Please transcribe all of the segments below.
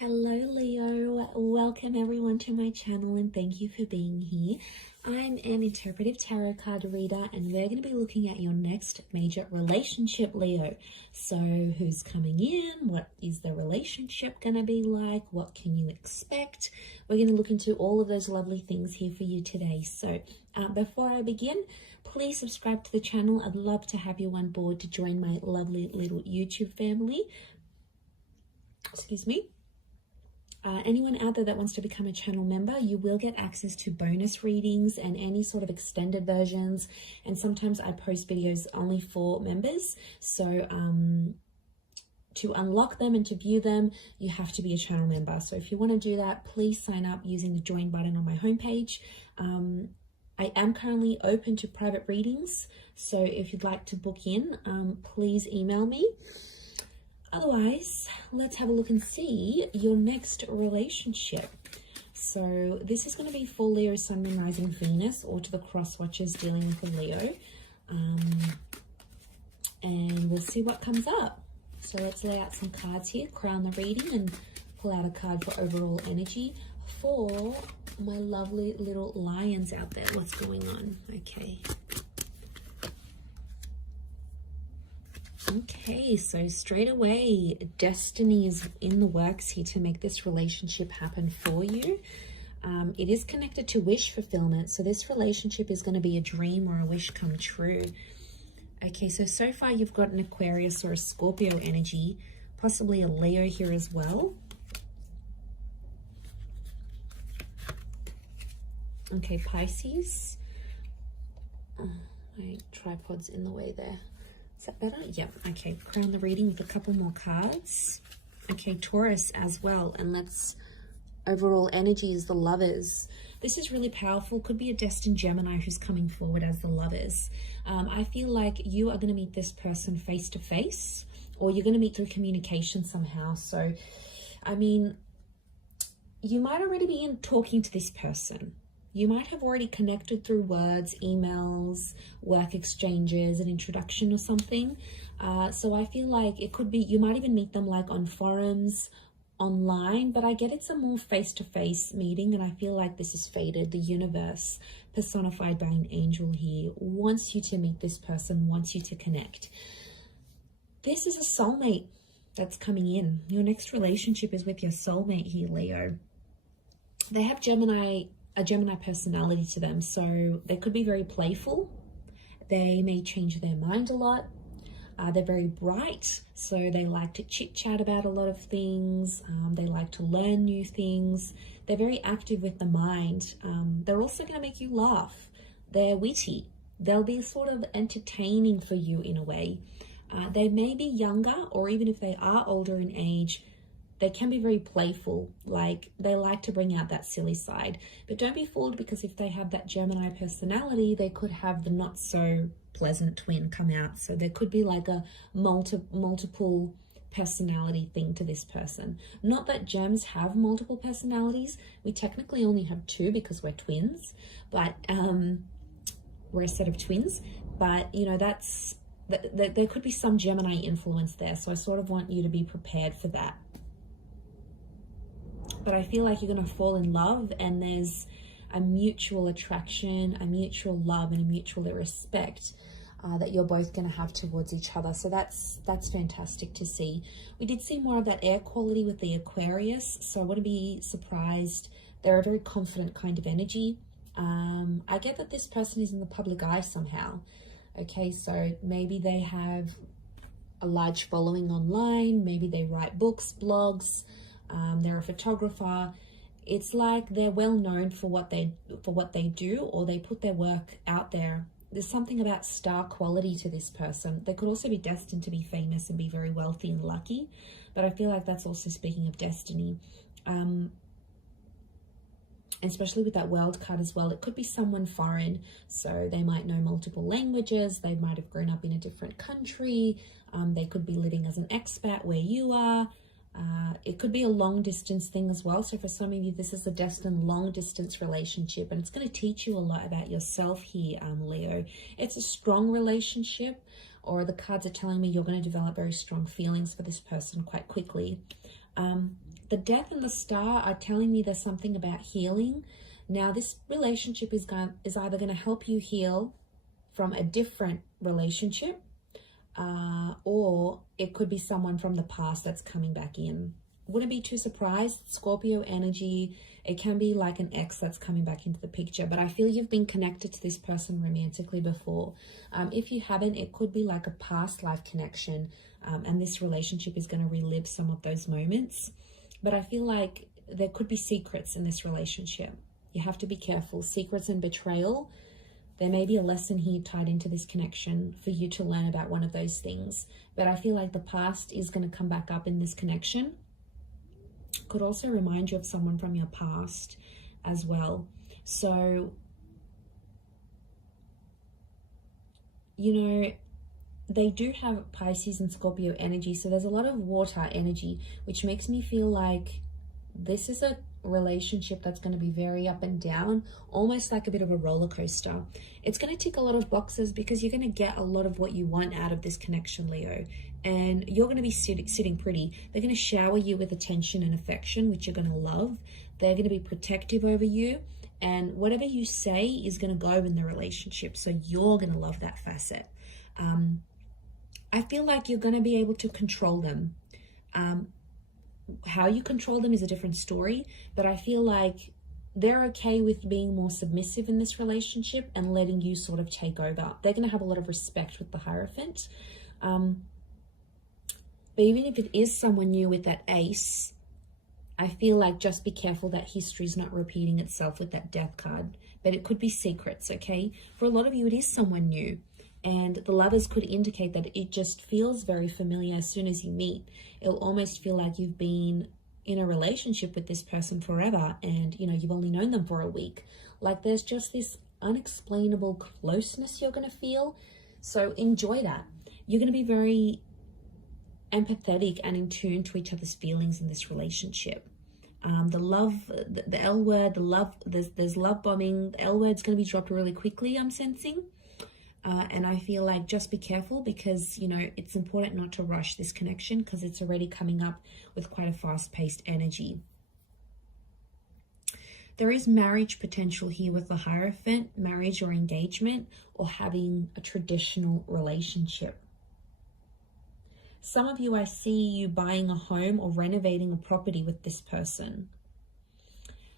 Hello Leo, welcome everyone to my channel and thank you for being here. I'm an interpretive tarot card reader and we're going to be looking at your next major relationship, Leo. So who's coming in? What is the relationship going to be like? What can you expect? We're going to look into all of those lovely things here for you today. So before I begin, please subscribe to the channel. I'd love to have you on board to join my lovely little YouTube family. Excuse me. Anyone out there that wants to become a channel member, you will get access to bonus readings and any sort of extended versions. And sometimes I post videos only for members. So to unlock them and to view them, you have to be a channel member. So if you want to do that, please sign up using the join button on my homepage. I am currently open to private readings. So if you'd like to book in, please email me. Otherwise, let's have a look and see your next relationship. So this is going to be for Leo, Sun, Moon, Rising, Venus, or to the cross watchers dealing with a Leo. And we'll see what comes up. So let's lay out some cards here, crown the reading, and pull out a card for overall energy for my lovely little lions out there. What's going on? Okay. Okay, so straight away, destiny is in the works here to make this relationship happen for you. It is connected to wish fulfillment, so this relationship is going to be a dream or a wish come true. Okay, so far you've got an Aquarius or a Scorpio energy, possibly a Leo here as well. Okay, Pisces. Oh, my tripod's in the way there. Is that better? Yep. Okay, crown the reading with a couple more cards. Okay, Taurus as well. And let's, overall energy is the Lovers. This is really powerful. Could be a destined Gemini who's coming forward as the Lovers. I feel like you are going to meet this person face to face, or you're going to meet through communication somehow. So, I mean, you might already be talking to this person. You might have already connected through words, emails, work exchanges, an introduction or something. So I feel like it could be, you might even meet them like on forums, online, but I get it's a more face-to-face meeting, and I feel like this is fated. The universe, personified by an angel here, wants you to meet this person, wants you to connect. This is a soulmate that's coming in. Your next relationship is with your soulmate here, Leo. They have a Gemini personality to them, so they could be very playful. They may change their mind a lot. They're very bright, so they like to chit chat about a lot of things. They like to learn new things. They're very active with the mind. They're also going to make you laugh. They're witty. They'll be sort of entertaining for you in a way. They may be younger, or even if they are older in age, they can be very playful, like they like to bring out that silly side. But don't be fooled, because if they have that Gemini personality, they could have the not so pleasant twin come out. So there could be like a multiple personality thing to this person. Not that gems have multiple personalities. We technically only have two because we're twins, but we're a set of twins. But you know, there could be some Gemini influence there. So I sort of want you to be prepared for that. But I feel like you're going to fall in love, and there's a mutual attraction, a mutual love, and a mutual respect that you're both going to have towards each other. So that's fantastic to see. We did see more of that air quality with the Aquarius, so I wouldn't be surprised. They're a very confident kind of energy. I get that this person is in the public eye somehow. Okay, so maybe they have a large following online. Maybe they write books, blogs. They're a photographer. It's like they're well known for what they do, or they put their work out there. There's something about star quality to this person. They could also be destined to be famous and be very wealthy and lucky, but I feel like that's also speaking of destiny. Especially with that world card as well. It could be someone foreign, so they might know multiple languages. They might have grown up in a different country. They could be living as an expat where you are. It could be a long distance thing as well. So for some of you, this is a destined long distance relationship, and it's going to teach you a lot about yourself here, Leo. It's a strong relationship, or the cards are telling me you're going to develop very strong feelings for this person quite quickly. The Death and the Star are telling me there's something about healing. Now, this relationship is either going to help you heal from a different relationship, or it could be someone from the past that's coming back in. Wouldn't be too surprised. Scorpio energy, it can be like an ex that's coming back into the picture, but I feel you've been connected to this person romantically before. If you haven't, it could be like a past life connection, and this relationship is going to relive some of those moments. But I feel like there could be secrets in this relationship. You have to be careful. Secrets and betrayal. There may be a lesson here tied into this connection for you to learn about one of those things. But I feel like the past is going to come back up in this connection. Could also remind you of someone from your past as well. So, you know, they do have Pisces and Scorpio energy. So there's a lot of water energy, which makes me feel like this is a relationship that's going to be very up and down, almost like a bit of a roller coaster. It's going to tick a lot of boxes because you're going to get a lot of what you want out of this connection, Leo. And you're going to be sitting pretty. They're going to shower you with attention and affection, which you're going to love. They're going to be protective over you. And whatever you say is going to go in the relationship. So you're going to love that facet. I feel like you're going to be able to control them. How you control them is a different story, but I feel like they're okay with being more submissive in this relationship and letting you sort of take over. They're going to have a lot of respect with the Hierophant. But even if it is someone new with that Ace, I feel like just be careful that history's not repeating itself with that Death card. But it could be secrets, okay? For a lot of you, it is someone new. And the Lovers could indicate that it just feels very familiar as soon as you meet. It'll almost feel like you've been in a relationship with this person forever and, you know, you've only known them for a week. Like there's just this unexplainable closeness you're going to feel. So enjoy that. You're going to be very empathetic and in tune to each other's feelings in this relationship. The love, the L word, the love, there's love bombing. The L word's going to be dropped really quickly, I'm sensing. And I feel like just be careful because, you know, it's important not to rush this connection because it's already coming up with quite a fast-paced energy. There is marriage potential here with the Hierophant, marriage or engagement, or having a traditional relationship. Some of you, I see you buying a home or renovating a property with this person.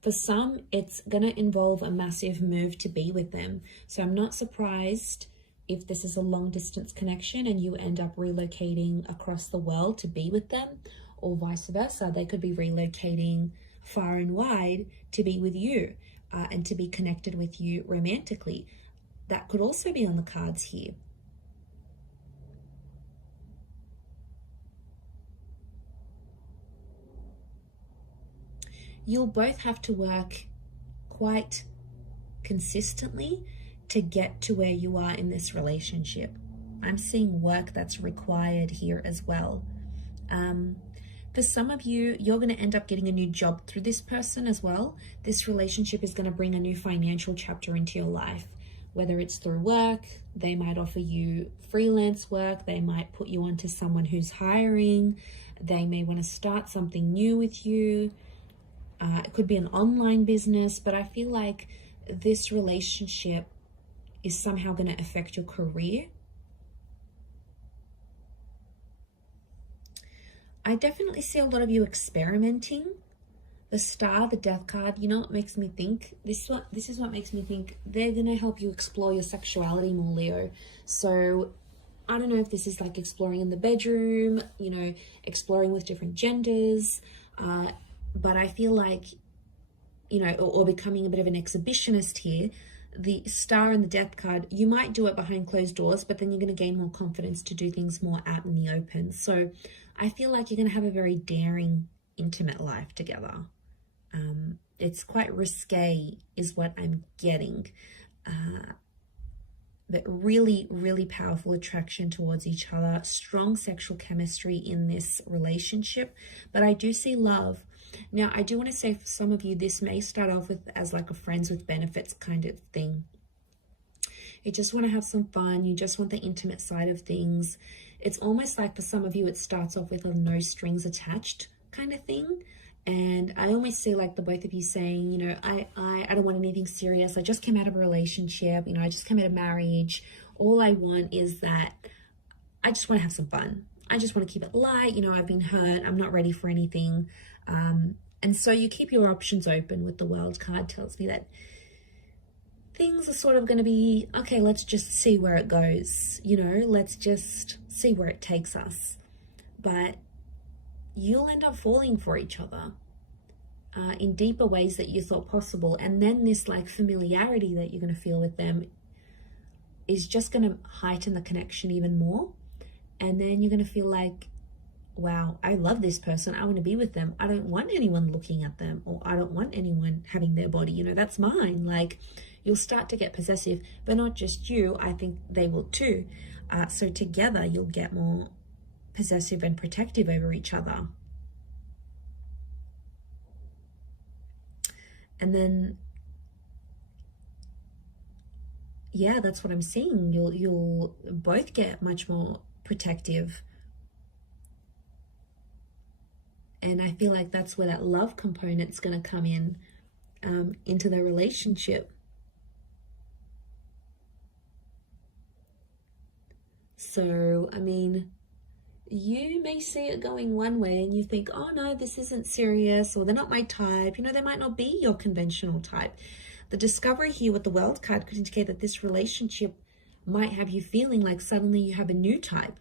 For some, it's going to involve a massive move to be with them. So I'm not surprised if this is a long distance connection and you end up relocating across the world to be with them, or vice versa. They could be relocating far and wide to be with you and to be connected with you romantically. That could also be on the cards here. You'll both have to work quite consistently to get to where you are in this relationship. I'm seeing work that's required here as well. For some of you, you're going to end up getting a new job through this person as well. This relationship is going to bring a new financial chapter into your life, whether it's through work. They might offer you freelance work. They might put you onto someone who's hiring. They may want to start something new with you. It could be an online business, but I feel like this relationship is somehow going to affect your career. I definitely see a lot of you experimenting. The Star, the Death card, you know what makes me think? This is what makes me think they're going to help you explore your sexuality more, Leo. So I don't know if this is like exploring in the bedroom, you know, exploring with different genders, but I feel like, you know, or becoming a bit of an exhibitionist here. The Star and the Death card, you might do it behind closed doors, but then you're going to gain more confidence to do things more out in the open. So I feel like you're going to have a very daring, intimate life together. It's quite risque is what I'm getting. But really, really powerful attraction towards each other. Strong sexual chemistry in this relationship. But I do see love. Now, I do want to say for some of you, this may start off with as like a friends with benefits kind of thing. You just want to have some fun. You just want the intimate side of things. It's almost like for some of you, it starts off with a no strings attached kind of thing. And I almost see like the both of you saying, you know, I don't want anything serious. I just came out of a relationship, you know, I just came out of marriage. All I want is that I just want to have some fun. I just want to keep it light. You know, I've been hurt. I'm not ready for anything. And so you keep your options open. With the World card tells me that things are sort of going to be, okay, let's just see where it goes. You know, let's just see where it takes us. But you'll end up falling for each other in deeper ways that you thought possible. And then this like familiarity that you're going to feel with them is just going to heighten the connection even more. And then you're going to feel like, wow, I love this person. I want to be with them. I don't want anyone looking at them, or I don't want anyone having their body. You know, that's mine. Like, you'll start to get possessive, but not just you. I think they will too. So together you'll get more possessive and protective over each other. And then, yeah, that's what I'm seeing. You'll both get much more protective. And I feel like that's where that love component's going to come in, into the relationship. So, I mean, you may see it going one way and you think, oh no, this isn't serious, or they're not my type. You know, they might not be your conventional type. The discovery here with the World card could indicate that this relationship might have you feeling like suddenly you have a new type,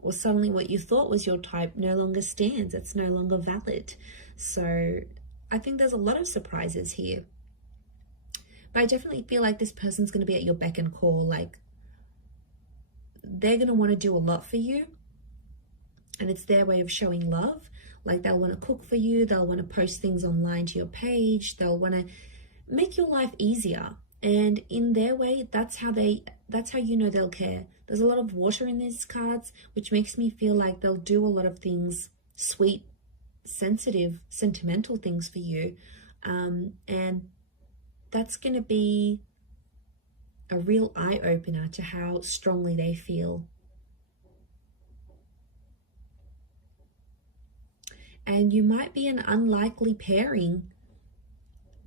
or suddenly what you thought was your type no longer stands. It's no longer valid. So I think there's a lot of surprises here. But I definitely feel like this person's going to be at your beck and call. Like, they're going to want to do a lot for you. And it's their way of showing love. Like, they'll want to cook for you. They'll want to post things online to your page. They'll want to make your life easier. And in their way, that's how you know they'll care. There's a lot of water in these cards, which makes me feel like they'll do a lot of things, sweet, sensitive, sentimental things for you. And that's going to be a real eye-opener to how strongly they feel. And you might be an unlikely pairing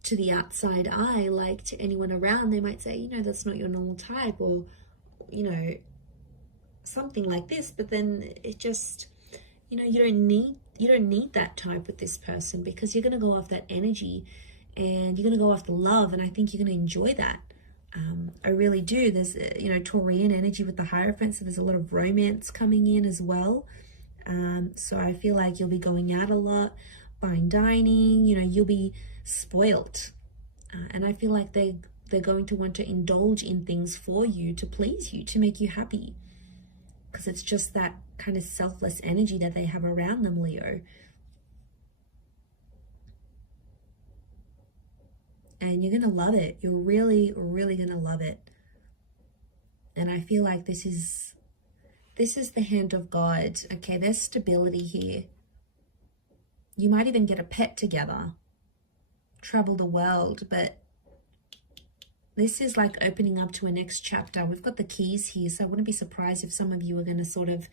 to the outside eye, like to anyone around. They might say, you know, that's not your normal type, or, you know, something like this. But then it just, you know, you don't need that type with this person, because you're going to go off that energy and you're going to go off the love. And I think you're going to enjoy that. I really do. There's, you know, Taurian energy with the Hierophant, so there's a lot of romance coming in as well. So I feel like you'll be going out a lot, fine dining, you know, you'll be spoilt. And I feel like they're going to want to indulge in things for you, to please you, to make you happy. Because it's just that kind of selfless energy that they have around them, Leo. And you're going to love it. You're really, really going to love it. And I feel like this is the hand of God. Okay, there's stability here. You might even get a pet together, travel the world, but this is like opening up to a next chapter. We've got the keys here, so I wouldn't be surprised if some of you are going to sort of,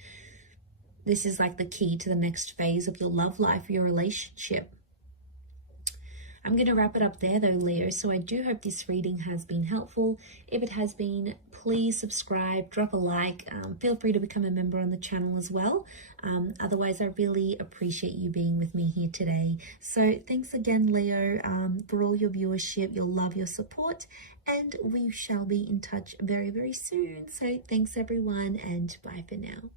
this is like the key to the next phase of your love life, your relationship. I'm going to wrap it up there though, Leo. So I do hope this reading has been helpful. If it has been, please subscribe, drop a like. Feel free to become a member on the channel as well. Otherwise, I really appreciate you being with me here today. So thanks again, Leo, for all your viewership, your love, your support. And we shall be in touch very, very soon. So thanks everyone, and bye for now.